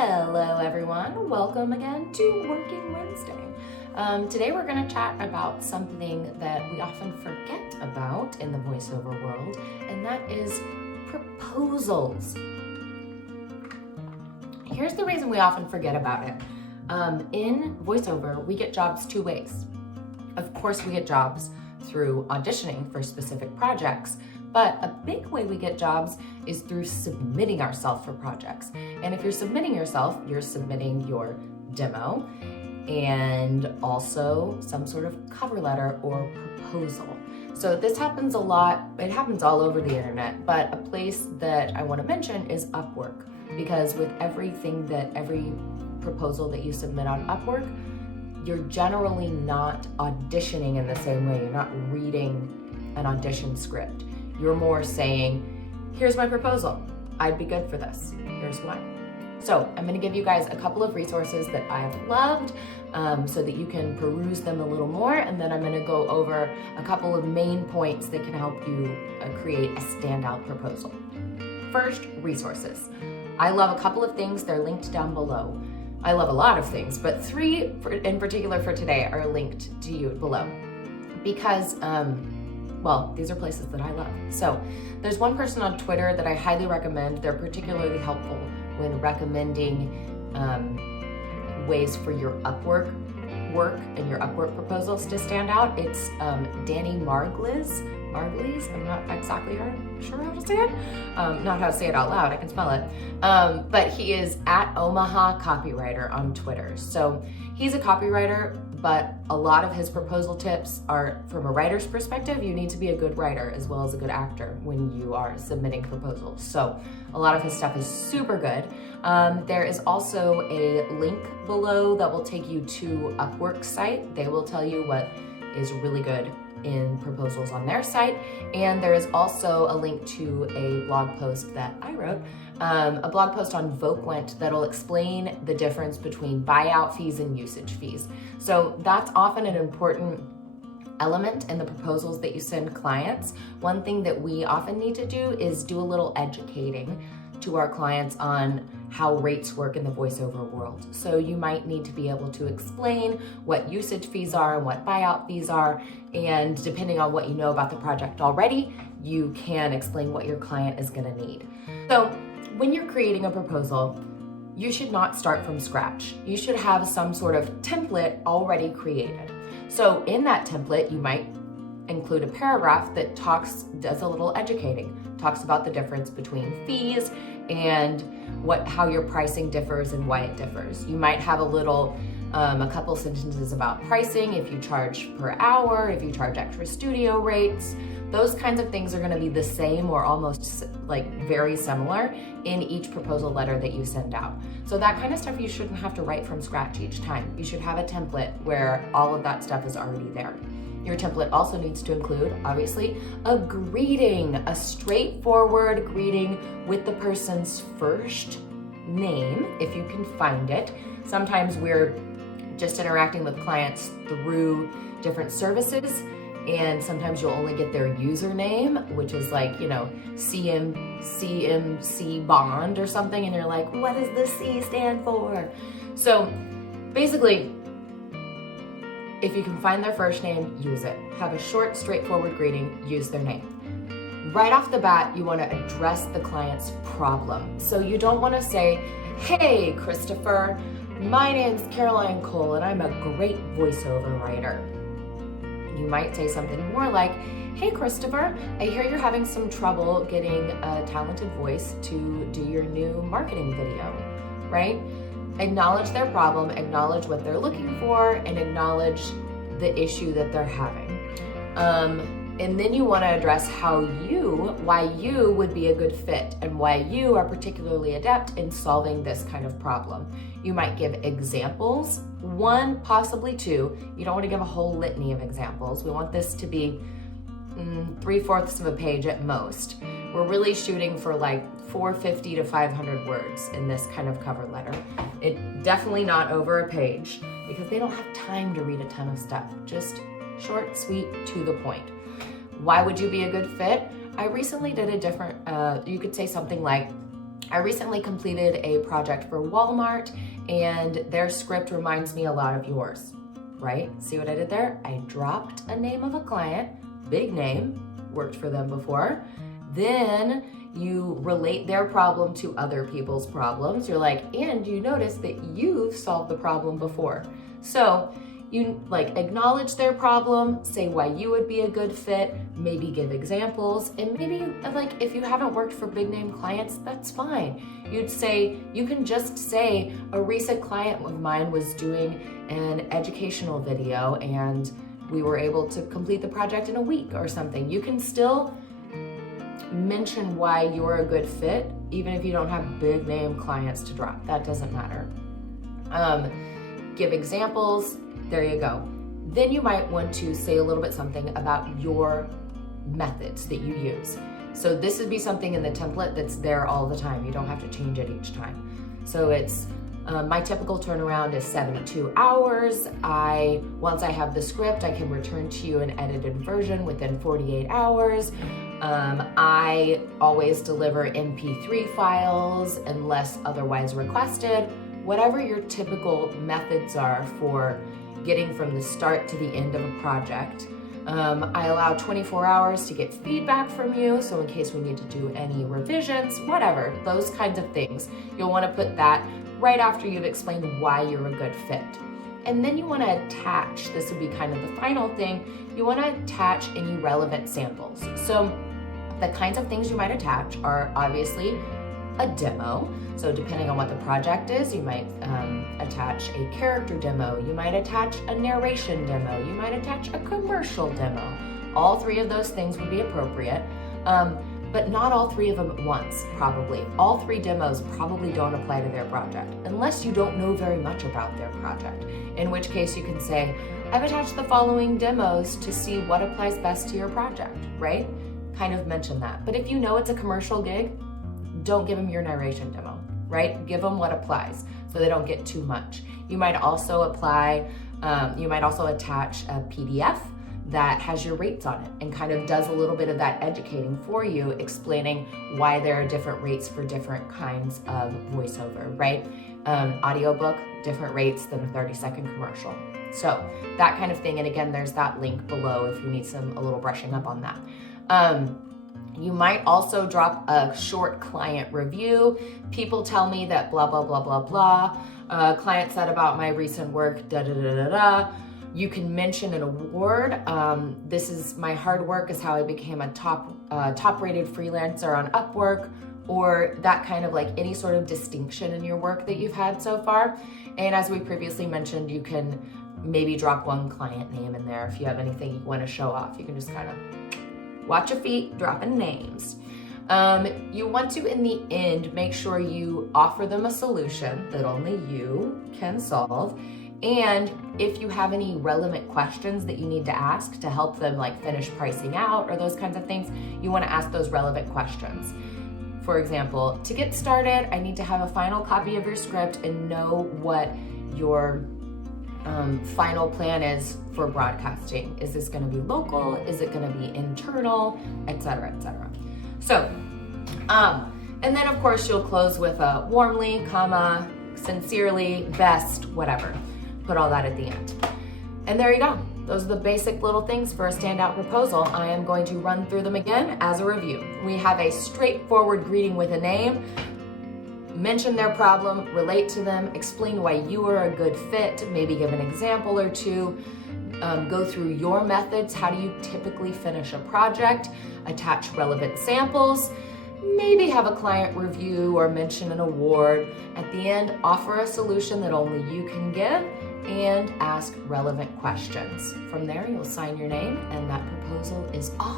Hello everyone, welcome again to Working Wednesday. Today we're going to chat about something that we often forget about in the voiceover world, and that is proposals. Here's the reason we often forget about it. In voiceover, we get jobs two ways. Of course, we get jobs through auditioning for specific projects, but a big way we get jobs is through submitting ourselves for projects. And if you're submitting yourself, you're submitting your demo and also some sort of cover letter or proposal. So this happens a lot. It happens all over the internet, but a place that I want to mention is Upwork, because with every proposal that you submit on Upwork, you're generally not auditioning in the same way. You're not reading an audition script. You're more saying, here's my proposal. I'd be good for this. Here's why. So I'm going to give you guys a couple of resources that I've loved so that you can peruse them a little more. And then I'm going to go over a couple of main points that can help you create a standout proposal. First, resources. I love a couple of things. They're linked down below. I love a lot of things, but three in particular for today are linked to you below because these are places that I love. So there's one person on Twitter that I highly recommend. They're particularly helpful when recommending ways for your Upwork work and your Upwork proposals to stand out. It's Danny Margles. I'm not exactly sure how to say it. Not how to say it out loud, I can spell it. But he is at Omaha Copywriter on Twitter. So he's a copywriter, but a lot of his proposal tips are from a writer's perspective. You need to be a good writer as well as a good actor when you are submitting proposals. So a lot of his stuff is super good. There is also a link below that will take you to Upwork's site. They will tell you what is really good in proposals on their site. And there is also a link to a blog post that I wrote, a blog post on Voiceover that'll explain the difference between buyout fees and usage fees. So that's often an important element in the proposals that you send clients. One thing that we often need to do is do a little educating to our clients on how rates work in the voiceover world. So you might need to be able to explain what usage fees are and what buyout fees are, and depending on what you know about the project already, you can explain what your client is going to need. So when you're creating a proposal, you should not start from scratch. You should have some sort of template already created. So in that template, you might include a paragraph that does a little educating, talks about the difference between fees and how your pricing differs and why it differs. You might have a couple sentences about pricing, if you charge per hour, if you charge extra studio rates. Those kinds of things are going to be the same or almost very similar in each proposal letter that you send out. So that kind of stuff you shouldn't have to write from scratch each time. You should have a template where all of that stuff is already there. Your template also needs to include, obviously, a greeting, a straightforward greeting with the person's first name, if you can find it. Sometimes we're just interacting with clients through different services, and sometimes you'll only get their username, which is CMC Bond or something, and you're like, what does the C stand for? So basically, if you can find their first name, use it. Have a short, straightforward greeting, use their name. Right off the bat, you want to address the client's problem. So you don't want to say, hey, Christopher, my name's Caroline Cole and I'm a great voiceover writer. You might say something more like, hey, Christopher, I hear you're having some trouble getting a talented voice to do your new marketing video, right? Acknowledge their problem, acknowledge what they're looking for, and acknowledge the issue that they're having. And then you want to address why you would be a good fit and why you are particularly adept in solving this kind of problem. You might give examples, one, possibly two. You don't want to give a whole litany of examples. We want this to be 3/4 of a page at most. We're really shooting for 450 to 500 words in this kind of cover letter. It definitely not over a page because they don't have time to read a ton of stuff. Just short, sweet, to the point. Why would you be a good fit? I recently did a different, you could say something like, I recently completed a project for Walmart, and their script reminds me a lot of yours, right? See what I did there? I dropped a name of a client, big name, worked for them before. Then you relate their problem to other people's problems. You're like, and you notice that you've solved the problem before. So you like acknowledge their problem, say why you would be a good fit, maybe give examples, and maybe like if you haven't worked for big name clients, that's fine. You can just say a recent client of mine was doing an educational video and we were able to complete the project in a week or something. You can still mention why you're a good fit, even if you don't have big name clients to drop. That doesn't matter. Give examples. There you go. Then you might want to say a little bit something about your methods that you use. So this would be something in the template that's there all the time. You don't have to change it each time. So it's my typical turnaround is 72 hours. Once I have the script, I can return to you an edited version within 48 hours. I always deliver MP3 files unless otherwise requested. Whatever your typical methods are for getting from the start to the end of a project. I allow 24 hours to get feedback from you, so in case we need to do any revisions, whatever, those kinds of things. You'll want to put that right after you've explained why you're a good fit. And then you want to attach, this would be kind of the final thing, you want to attach any relevant samples. So the kinds of things you might attach are obviously a demo. So depending on what the project is, you might attach a character demo, you might attach a narration demo, you might attach a commercial demo. All three of those things would be appropriate, but not all three of them at once, probably. All three demos probably don't apply to their project, unless you don't know very much about their project, in which case you can say, I've attached the following demos to see what applies best to your project, right? Kind of mention that. But if you know it's a commercial gig, don't give them your narration demo, right? Give them what applies so they don't get too much. You might also attach a PDF that has your rates on it and kind of does a little bit of that educating for you, explaining why there are different rates for different kinds of voiceover, right? Audiobook, different rates than a 30-second commercial. So that kind of thing. And again, there's that link below if you need a little brushing up on that. You might also drop a short client review. People tell me that blah, blah, blah, blah, blah. Client said about my recent work, da, da, da, da, da. You can mention an award. This is my hard work is how I became a top-rated freelancer on Upwork, or that kind of like any sort of distinction in your work that you've had so far. And as we previously mentioned, you can maybe drop one client name in there if you have anything you want to show off. You can just kind of watch your feet, dropping names. You want to, in the end, make sure you offer them a solution that only you can solve. And if you have any relevant questions that you need to ask to help them like finish pricing out or those kinds of things, you want to ask those relevant questions. For example, to get started, I need to have a final copy of your script and know what your final plan is for broadcasting. Is this going to be local? Is it going to be internal, et cetera, et cetera. So, and then of course you'll close with a warmly, comma, sincerely, best, whatever. Put all that at the end. And there you go. Those are the basic little things for a standout proposal. I am going to run through them again as a review. We have a straightforward greeting with a name. Mention their problem, relate to them, explain why you are a good fit, maybe give an example or two, go through your methods. How do you typically finish a project? Attach relevant samples, maybe have a client review or mention an award. At the end, offer a solution that only you can give and ask relevant questions. From there, you'll sign your name and that proposal is off